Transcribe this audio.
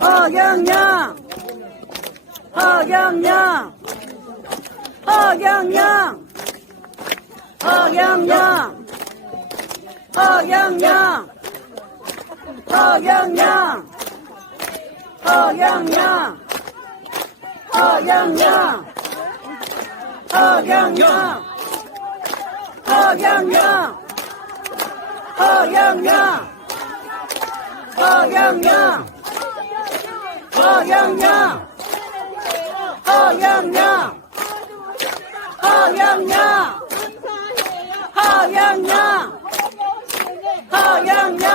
허경영 허경영 허경영 허경영 허경영 허경영 허경영 허경영 허경영 허경영 허경영 허경영 허경영. 허경영. 허경영. 허경영. 허경영. 허경영